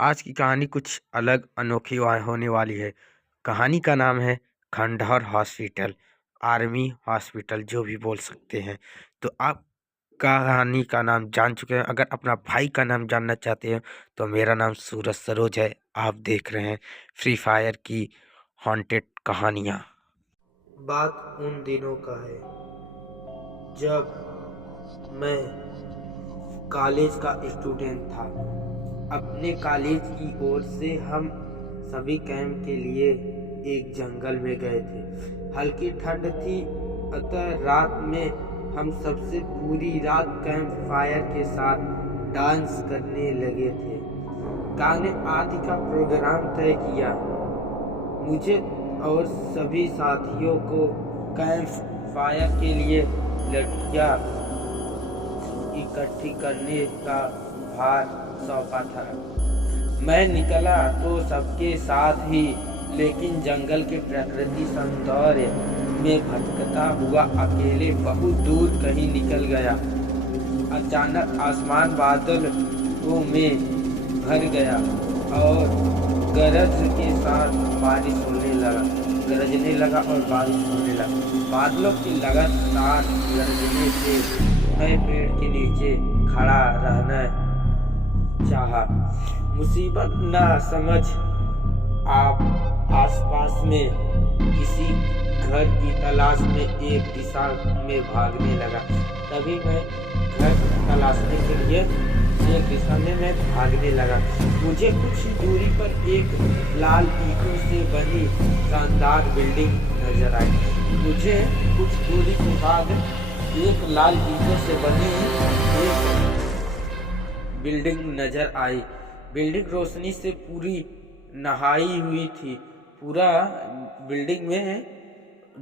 आज की कहानी कुछ अलग अनोखी होने वाली है। कहानी का नाम है खंडहर हॉस्पिटल, आर्मी हॉस्पिटल जो भी बोल सकते हैं। तो आप कहानी का नाम जान चुके हैं। अगर अपना भाई का नाम जानना चाहते हैं तो मेरा नाम सूरज सरोज है। आप देख रहे हैं फ्री फायर की हॉन्टेड कहानियाँ। बात उन दिनों का है जब मैं कॉलेज का स्टूडेंट था। अपने कॉलेज की ओर से हम सभी कैंप के लिए एक जंगल में गए थे। हल्की ठंड थी, अतः रात में हम सबसे पूरी रात कैंप फायर के साथ डांस करने लगे थे। गाने आदि का प्रोग्राम तय किया। मुझे और सभी साथियों को कैंप फायर के लिए लड़कियां इकट्ठी करने का भार सौंपा था। मैं निकला तो सबके साथ ही, लेकिन जंगल के प्रकृति सौंदर्य में भटकता हुआ अकेले बहुत दूर कहीं निकल गया। अचानक आसमान बादलों में भर गया और गरज के साथ बारिश होने लगा। गरजने लगा और बारिश होने लगा। बादलों की लगातार गरजने से मैं पेड़ के नीचे खड़ा रहना चाहा। मुसीबत ना समझ आप आसपास में किसी घर की तलाश में एक दिशा में भागने लगा। तभी मैं घर तलाशने के लिए एक दिशा में मैं भागने लगा। मुझे कुछ ही दूरी पर एक लाल ईंटों से बनी शानदार बिल्डिंग नजर आई। मुझे कुछ दूरी के बाद एक लाल ईंटों से बनी एक बिल्डिंग नजर आई। बिल्डिंग रोशनी से पूरी नहाई हुई थी। पूरा बिल्डिंग में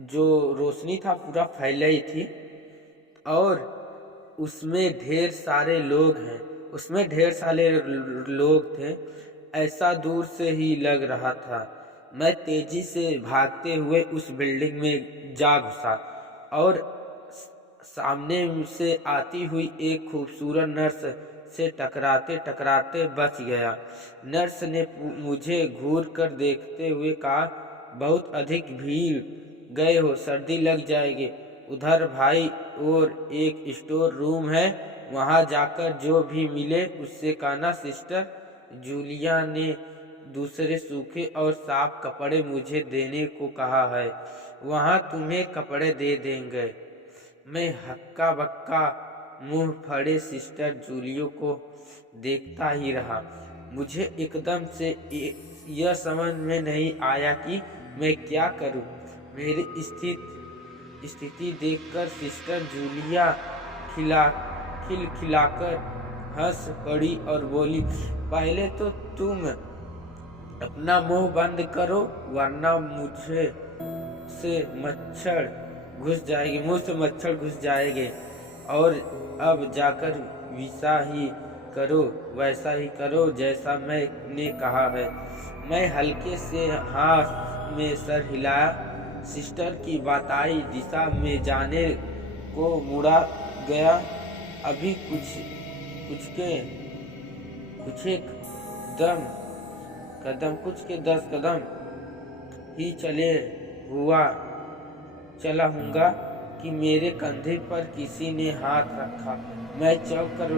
जो रोशनी था पूरा फैलाई थी और उसमें ढेर सारे लोग हैं। उसमें ढेर सारे लोग थे। ऐसा दूर से ही लग रहा था। मैं तेजी से भागते हुए उस बिल्डिंग में जा घुसा और सामने से आती हुई एक खूबसूरत नर्स से टकराते टकराते बच गया। नर्स ने मुझे घूर कर देखते हुए कहा, बहुत अधिक भीड़ गए हो, सर्दी लग जाएगी। उधर भाई और एक स्टोर रूम है, वहां जाकर जो भी मिले उससे कहना सिस्टर जूलिया ने दूसरे सूखे और साफ कपड़े मुझे देने को कहा है। वहां तुम्हें कपड़े दे देंगे। मैं हक्का बक्का मुंह फड़े सिस्टर जूलियो को देखता ही रहा। मुझे एकदम से यह समझ में नहीं आया कि मैं क्या करूं। मेरी स्थिति देखकर सिस्टर जूलिया खिलखिलाकर हंस पड़ी और बोली, पहले तो तुम अपना मुंह बंद करो, वरना मुझे से मच्छर घुस जाएगी, मुंह से मच्छर घुस जाएंगे। और अब जाकर वैसा ही करो जैसा मैंने कहा है। मैं हल्के से हाथ में सर हिलाया। सिस्टर की बताई दिशा में जाने को मुड़ा गया। अभी कुछ के 10 कदम ही चला हूँगा कि मेरे कंधे पर किसी ने हाथ रखा। मैं चौंक कर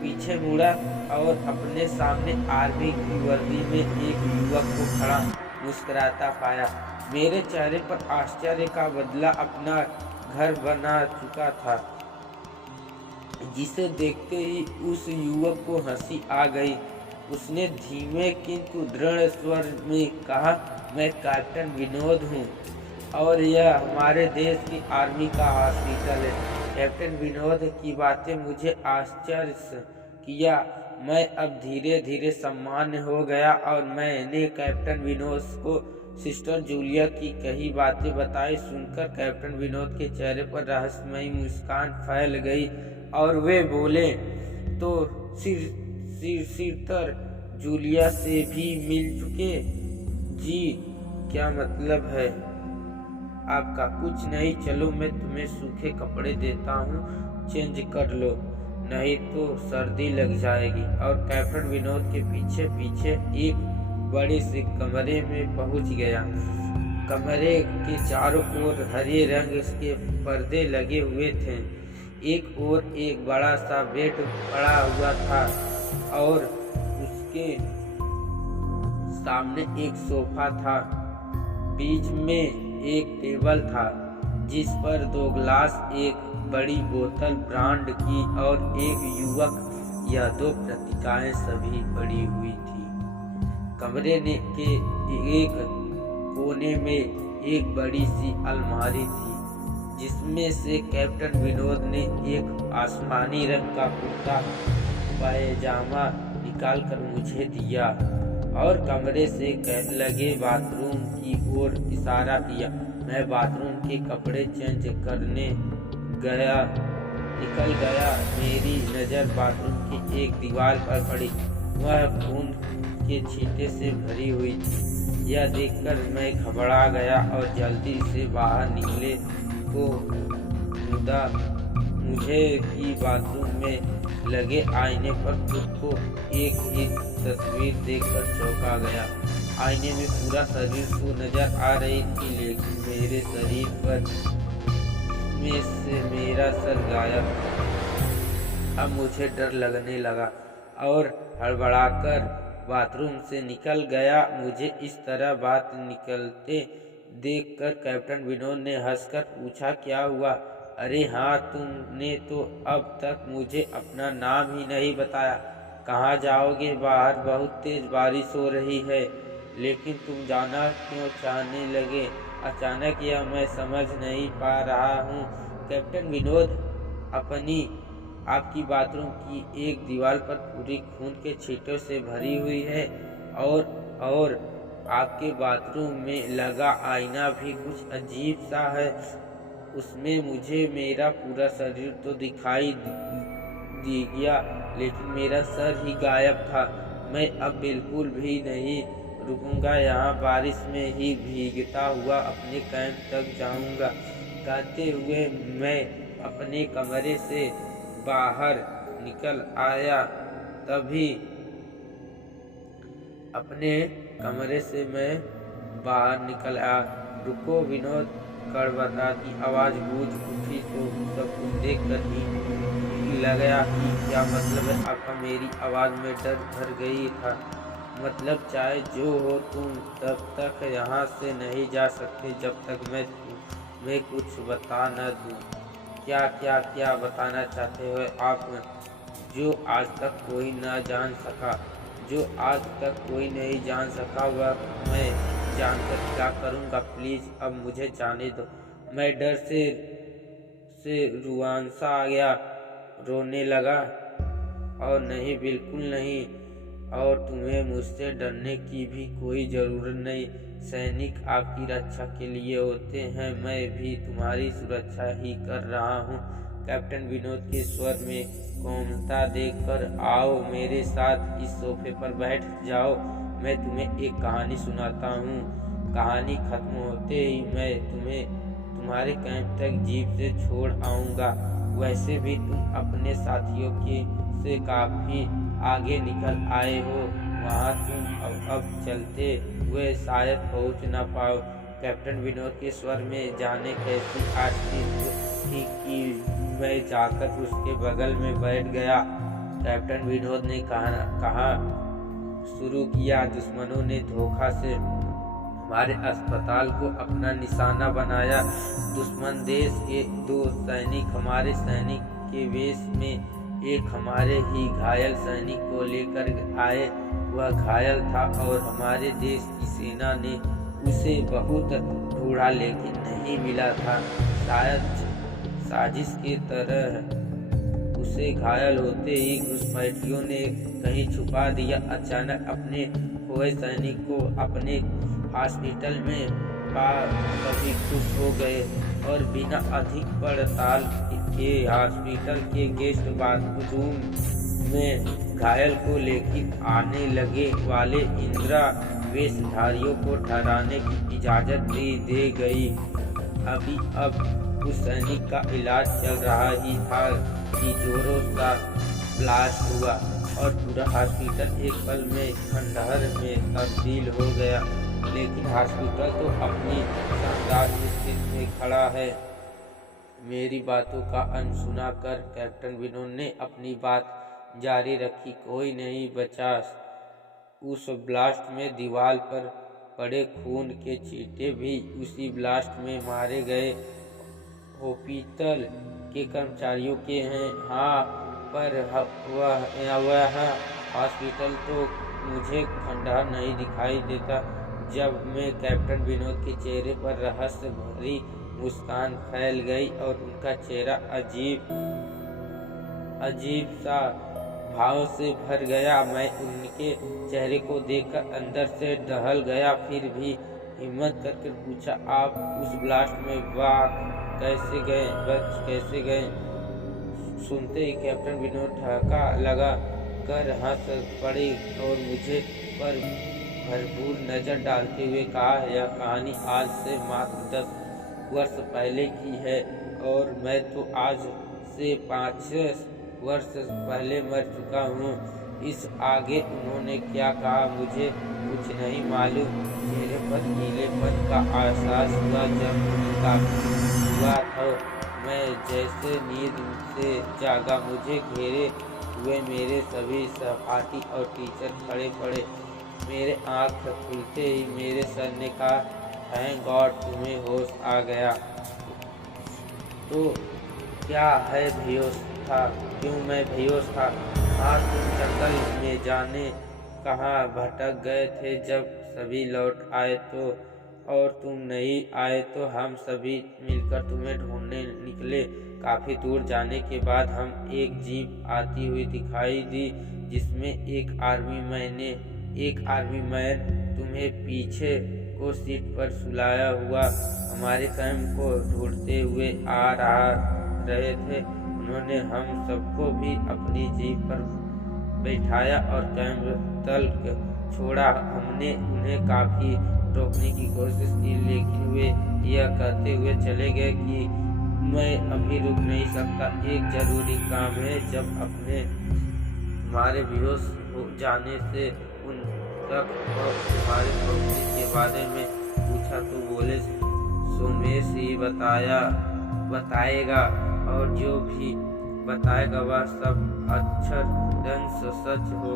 पीछे मुड़ा और अपने सामने आर्मी की वर्दी में एक युवक को खड़ा मुस्कुराता पाया। मेरे चेहरे पर आश्चर्य का बदला अपना घर बना चुका था, जिसे देखते ही उस युवक को हंसी आ गई। उसने धीमे किंतु दृढ़ स्वर में कहा, मैं कैप्टन विनोद हूँ और यह हमारे देश की आर्मी का हॉस्पिटल है। कैप्टन विनोद की बातें मुझे आश्चर्य किया। मैं अब धीरे धीरे सामान्य हो गया और मैंने कैप्टन विनोद को सिस्टर जूलिया की कही बातें बताई। सुनकर कैप्टन विनोद के चेहरे पर रहस्यमयी मुस्कान फैल गई और वे बोले, तो सिस्टर जूलिया से भी मिल चुके? जी, क्या मतलब है आपका? कुछ नहीं, चलो मैं तुम्हें सूखे कपड़े देता हूँ, चेंज कर लो। नहीं तो सर्दी लग जाएगी। और कैप्टन विनोद के पीछे पीछे एक बड़े से कमरे में पहुंच गया। कमरे के चारों ओर हरे रंग के पर्दे लगे हुए थे। एक ओर एक बड़ा सा बेड पड़ा हुआ था और उसके सामने एक सोफा था। बीच में एक टेबल था जिस पर 2 गिलास, एक बड़ी बोतल ब्रांड की और एक युवक या 2 पत्रिकाएं सभी पड़ी हुई थी। कमरे के एक कोने में एक बड़ी सी अलमारी थी जिसमें से कैप्टन विनोद ने एक आसमानी रंग का कुर्ता पायजामा निकालकर मुझे दिया और कमरे से लगे बाथरूम की ओर इशारा किया। मैं बाथरूम के कपड़े चेंज करने निकल गया। मेरी नज़र बाथरूम की एक दीवार पर पड़ी। वह खून के छींटे से भरी हुई थी। यह देखकर मैं घबरा गया और जल्दी से बाहर निकले को मुदा मुझे कि बाथरूम में लगे आईने पर खुद को एक ही तस्वीर देखकर चौंका गया। आईने में पूरा शरीर तो नजर आ रही थी, लेकिन मेरे शरीर पर में से मेरा सर गायब था। अब मुझे डर लगने लगा और हड़बड़ाकर बाथरूम से निकल गया। मुझे इस तरह बात निकलते देखकर कैप्टन विनोद ने हंसकर पूछा, क्या हुआ? अरे हाँ, तुमने तो अब तक मुझे अपना नाम ही नहीं बताया। कहाँ जाओगे? बाहर बहुत तेज बारिश हो रही है। लेकिन तुम जाना क्यों चाहने लगे अचानक? यह मैं समझ नहीं पा रहा हूँ। कैप्टन विनोद, आपकी बाथरूम की एक दीवार पर पूरी खून के छींटों से भरी हुई है और आपके बाथरूम में लगा आईना भी कुछ अजीब सा है। उसमें मुझे मेरा पूरा शरीर तो दिखाई दिया, लेकिन मेरा सर ही गायब था। मैं अब बिल्कुल भी नहीं रुकूंगा, यहाँ बारिश में ही भीगता हुआ अपने कैंप तक जाऊंगा। कहते हुए मैं अपने कमरे से बाहर निकल आया। तभी अपने कमरे से मैं बाहर निकल आया। रुको विनोद, कड़बड़ा की आवाज़ गूंज उठी तो सब कुछ देख कर ही लग गया कि क्या मतलब है आपका। मेरी आवाज़ में डर भर गई था। मतलब चाहे जो हो, तुम तब तक यहाँ से नहीं जा सकते जब तक मैं तुम्हें कुछ बता न दूँ। क्या बताना चाहते हो आप? जो आज तक कोई न जान सका, जो आज तक कोई नहीं जान सका, वह मैं जानकर क्या करूँगा? प्लीज़ अब मुझे जाने दो। मैं डर से रुआंसा आ गया, रोने लगा। और नहीं, बिल्कुल नहीं, और तुम्हें मुझसे डरने की भी कोई ज़रूरत नहीं। सैनिक आपकी रक्षा के लिए होते हैं, मैं भी तुम्हारी सुरक्षा ही कर रहा हूँ। कैप्टन विनोद के स्वर में कोमलता देखकर, आओ मेरे साथ इस सोफे पर बैठ जाओ, मैं तुम्हें एक कहानी सुनाता हूँ। कहानी खत्म होते ही मैं तुम्हें तुम्हारे कैंप तक जीप से छोड़ आऊँगा। वैसे भी तुम अपने साथियों से काफ़ी आगे निकल आए हो, वहाँ तुम अब चलते हुए शायद पहुँच ना पाओ। कैप्टन विनोद के स्वर में जाने कैसी आश्चर्य थी कि मैं जाकर उसके बगल में बैठ गया। कैप्टन विनोद ने कहा शुरू किया, दुश्मनों ने धोखा से हमारे अस्पताल को अपना निशाना बनाया। दुश्मन देश के 2 सैनिक हमारे सैनिक के वेश में एक हमारे ही घायल सैनिक को लेकर आए। वह घायल था और हमारे देश की सेना ने उसे बहुत ढूंढा, लेकिन नहीं मिला था। शायद साजिश की तरह उसे घायल होते ही घुसपैठियों ने कहीं छुपा दिया। अचानक अपने खोए सैनिक को अपने हॉस्पिटल में पा सभी खुश हो गए और बिना अधिक पड़ताल के हॉस्पिटल के गेस्ट बाथरूम में घायल को लेकर आने लगे वाले इंदिरा वेशधारियों को ठहराने की इजाज़त दे गई। अब उस सैनिक का इलाज चल रहा ही था कि जोरों का ब्लास्ट हुआ और पूरा हॉस्पिटल एक पल में खंडहर में तब्दील हो गया। लेकिन हॉस्पिटल तो अपनी शानदार स्थिति में खड़ा है। मेरी बातों का अनसुना कर कैप्टन विनोद ने अपनी बात जारी रखी। कोई नहीं बचा। उस ब्लास्ट में दीवार पर पड़े खून के छींटे भी उसी ब्लास्ट में मारे गए हॉस्पिटल के कर्मचारियों के हैं। हाँ, पर वह हॉस्पिटल तो मुझे खंडहर नहीं दिखाई देता। जब मैं कैप्टन विनोद के चेहरे पर रहस्य भरी मुस्कान फैल गई और उनका चेहरा अजीब सा भाव से भर गया। मैं उनके चेहरे को देखकर अंदर से दहल गया। फिर भी हिम्मत करके पूछा, आप उस ब्लास्ट में बच कैसे गए? सुनते ही कैप्टन विनोद ठहाका लगा कर हंस पड़े और मुझे पर भरपूर नजर डालते हुए कहा, यह कहानी आज से मात्र 10 वर्ष पहले की है और मैं तो आज से 5 वर्ष पहले मर चुका हूँ। इस आगे उन्होंने क्या कहा मुझे कुछ नहीं मालूम। चेहरे पर नीलेपन का एहसास हुआ। जब काफी हुआ था मैं जैसे नींद से जागा। मुझे घेरे हुए मेरे सभी सहपाठी और टीचर खड़े पड़े। मेरे आँख खुलते ही मेरे सर ने कहा, थैंक गॉड तुम्हें होश आ गया। तो क्या है बेहोश था? क्यों मैं बेहोश था? हाँ, तुम जंगल में जाने कहाँ भटक गए थे। जब सभी लौट आए तो और तुम नहीं आए तो हम सभी मिलकर तुम्हें ढूंढने निकले। काफी दूर जाने के बाद हम एक जीप आती हुई दिखाई दी जिसमें एक आर्मी मैन तुम्हें पीछे को सीट पर सुलाया हुआ हमारे कैंप को ढूंढते हुए आ रहे थे। उन्होंने हम सबको भी अपनी जीप पर बैठाया और कैंप तक छोड़ा। हमने उन्हें काफी रोकने की कोशिश की लेकिन वे यह कहते हुए चले गए कि मैं अभी रुक नहीं सकता, एक जरूरी काम है। जब तुम्हारे बेहोश हो जाने से उन तक और तुम्हारे रोकने के बारे में पूछा तो बोले सोमेश ही बताएगा और जो भी बताएगा वह सब अक्षरशः सच होगा।